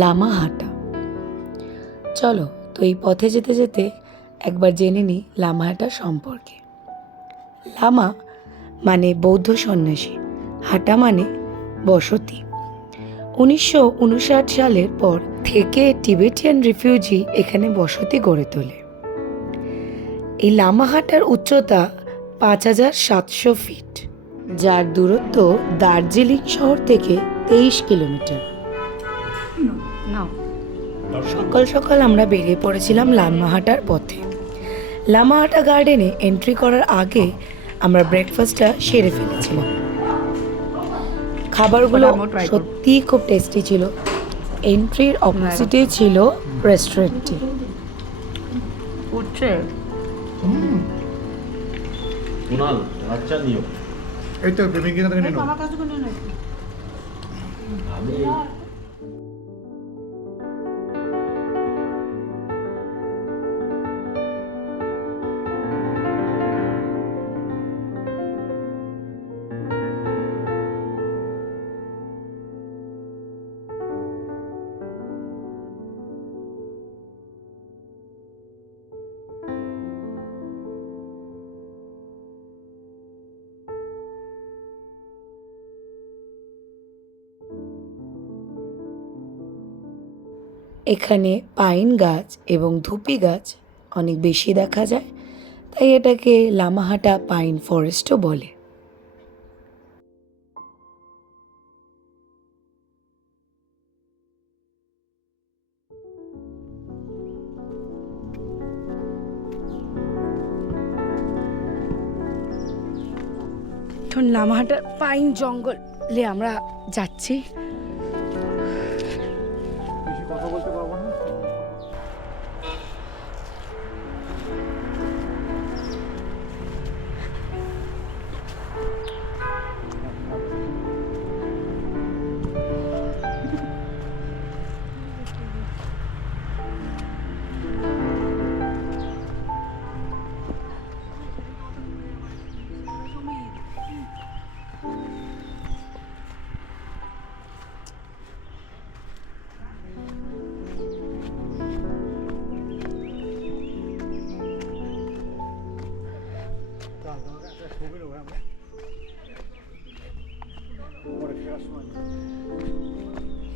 লামাহাটা। চলো তো এই পথে যেতে যেতে একবার জেনে নিই লামাহাটা সম্পর্কে। লামা মানে বৌদ্ধ সন্ন্যাসী, হাটা মানে বসতি। 1959 সালের পর থেকে টিবেটিয়ান রিফিউজি এখানে বসতি গড়ে তোলে। এই লামাহাটার উচ্চতা 5700 ফিট, যার দূরত্ব দার্জিলিং শহর থেকে 23 কিলোমিটার। সকাল সকাল আমরা বেরিয়ে পড়েছিলাম লামাহাটার পথে। লামাহাটা গার্ডেনে এন্ট্রি করার আগে আমরা ব্রেকফাস্টটা সেরে ফেলেছিলাম। খাবারগুলো সত্যিই খুব টেস্টি ছিল। এন্ট্রির অপোজিটেই ছিল রেস্টুরেন্টটি। কুনাল আচ্ছা নিও এই তো বেবিঙ্গিনা থেকে নিনো। আমি এখানে পাইন গাছ এবং ধুপি গাছ অনেক বেশি দেখা যায়, তাই এটাকে লামাহাটা পাইন ফরেস্টও বলে। এখন লামাহাটার পাইন জঙ্গলে আমরা যাচ্ছি। বেশি কথা বলতে পারবো না।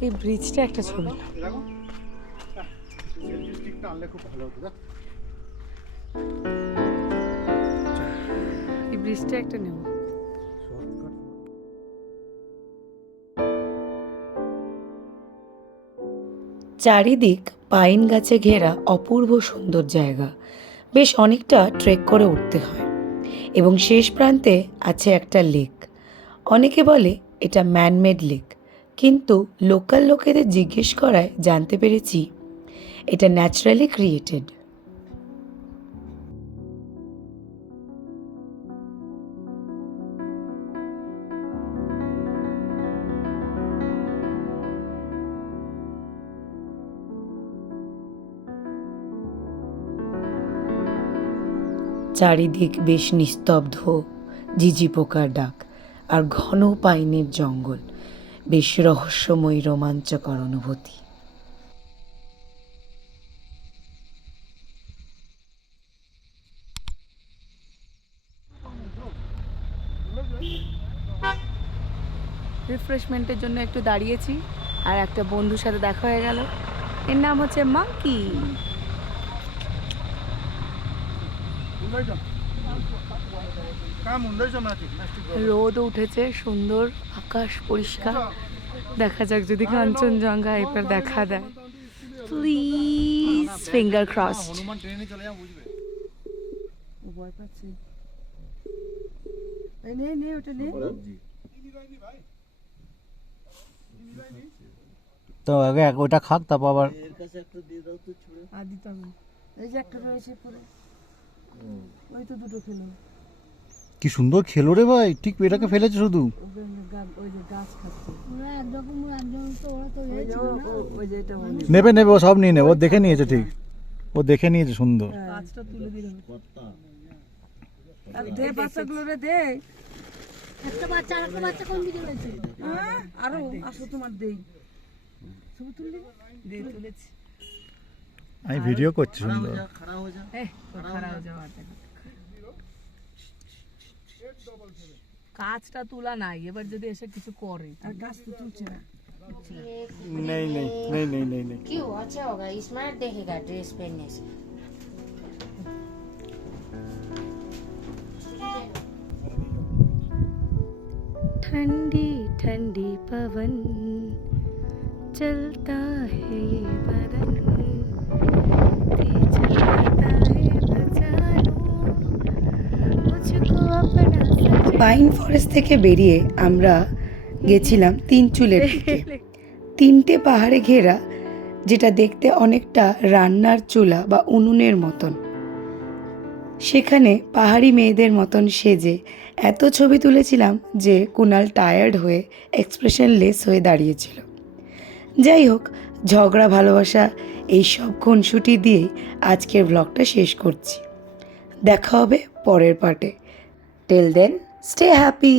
এই ব্রিজটা একটা ছবি না। এই ব্রিজটা একটা নেব। চারিদিক পাইন গাছে ঘেরা অপূর্ব সুন্দর জায়গা। বেশ অনেকটা ট্রেক করে উঠতে হয় এবং শেষ প্রান্তে আছে একটা লেক। অনেকে বলে এটা ম্যানমেড লেক, কিন্তু লোকাল লোকেদের জিজ্ঞেস করায় জানতে পেরেছি এটা ন্যাচারালি ক্রিয়েটেড। চারিদিক বেশ নিস্তব্ধ, ঝিঝি পোকার ডাক আর ঘন পাইনের জঙ্গল। বেশ রহস্যময়ী, রোমাঞ্চকর অনুভূতি। রিফ্রেশমেন্টের জন্য একটু দাঁড়িয়েছি আর একটা বন্ধুর সাথে দেখা হয়ে গেল। এর নাম হচ্ছে মাঙ্কি। রোদ উঠেছে, সুন্দর আকাশ পরিষ্কার। দেখা যাক যদি কাঞ্চনজঙ্ঘা এবার দেখা দেয়। Please finger crossed. তো আগে ওটা খাক, তারপর আবার কি সুন্দর খেলো রে ভাই, ঠিক এটাকে ফেলেছে শুধু। নেবে নেবে, ও সব নিয়ে নেবে, ও দেখে নিয়েছে, ঠিক ও দেখে নিয়েছে সুন্দর। আমি ভিডিও করছি সুন্দর। কাজটা তোলা নাই, এবার যদি এসে কিছু করে আর গাছ তো তুলছে না। नहीं नहीं नहीं नहीं नहीं नहीं क्यों? अच्छा होगा, स्मार्ट देखेगा ड्रेस पहनने से। ठंडी ठंडी पवन चलता है ये बदन चलता है बचानो मुझको अपना পাইন ফরেস্ট থেকে বেরিয়ে আমরা গেছিলাম তিনচুলের দিকে। তিনটে পাহাড়ে ঘেরা, যেটা দেখতে অনেকটা রান্নার চুলা বা উনুনের মতন। সেখানে পাহাড়ি মেয়েদের মতন সেজে এত ছবি তুলেছিলাম যে কুনাল টায়ার্ড হয়ে এক্সপ্রেশনলেস হয়ে দাঁড়িয়েছিল। যাই হোক, ঝগড়া ভালোবাসা এই সব খুনসুটি দিয়েই আজকের ব্লগটা শেষ করছি। দেখা হবে পরের পার্টে। Till then stay happy.